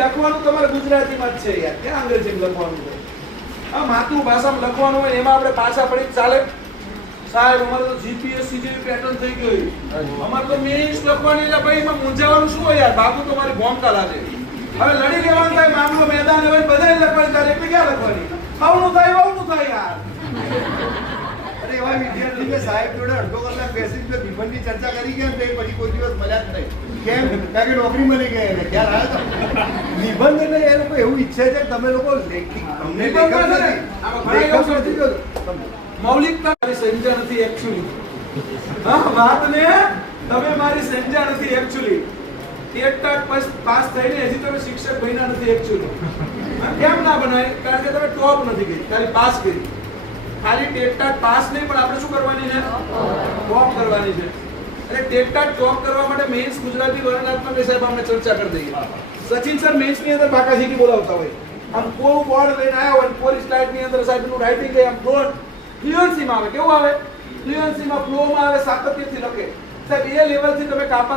લખવાનું તમારે ગુજરાતીમાં જ છે યાર, ક્યાં અંગ્રેજીમાં લખવાનું છે? આ માતૃભાષામાં લખવાનું હોય એમાં આપણે પાછા પડી ચાલે? સાહેબ અમારે તો જીપીએસસી જેવી પેટર્ન થઈ ગઈ, અમારે તો મેઇન્સ લખવાની એટલે ભાઈ એમાં મૂંઝાવાનું શું હોય યાર? બાપુ તો મારી ભોમકા લાગે. હવે લડી લેવાનું થાય, મામલો મેદાન હોય, બધાય લખવાની તારે એટલે ક્યાં લખવાની? આવનું થાય યાર. અરે એવા વિદ્યાર્થી કે સાહેબ જોડે અડધો કલાક બેસીને નિબંધની ચર્ચા કરી ગયા ને પછી કોઈ દિવસ મળ્યા જ નહીં. કેમ? કારણ કે નોકરી મળી ગઈ એને. ખ્યાલ આવ્યો તો નિબંધ એટલે એ લોકો એવું ઈચ્છે છે કે તમે લોકો લેખિત અમને લેખક નથી મૌલિકતા મારી સંજ્ઞા નથી એકચ્યુઅલી. હા, વાતને તમે મારી સંજ્ઞા નથી એકચ્યુઅલી. ટેટ પાસ થઈને હજી તમે શિક્ષક બન્યા નથી એકચ્યુઅલી. કેમ ના બનાય? કારણ કે તમે ટોપ નથી કરી, ખાલી પાસ કરી. ખાલી ટેટ પાસ નહીં, પણ આપણે શું કરવાની છે? ટોપ કરવાની છે. અને ટેટ ટોપ કરવા માટે મેઇન્સ ગુજરાતી વર્ણનાત્મક સાહેબ આપણે ચર્ચા કરી દઈએ. સચિન સર મેઇન્સ ની અંદર બાકાજીકી બોલાવતા હોય, આમ કોરું બોર્ડ લઈને આવ્યા હોય, કોરી સ્લાઇડ ની અંદર સાહેબ નું રાઇટિંગ આમ ડોન્ટ ફ્લુએન્સી માં આવે. કેવું આવે? ફ્લુએન્સી માં, ફ્લો માં આવે, સાતત્યથી લખે. સાહેબ એ લેવલ થી તમે કાપા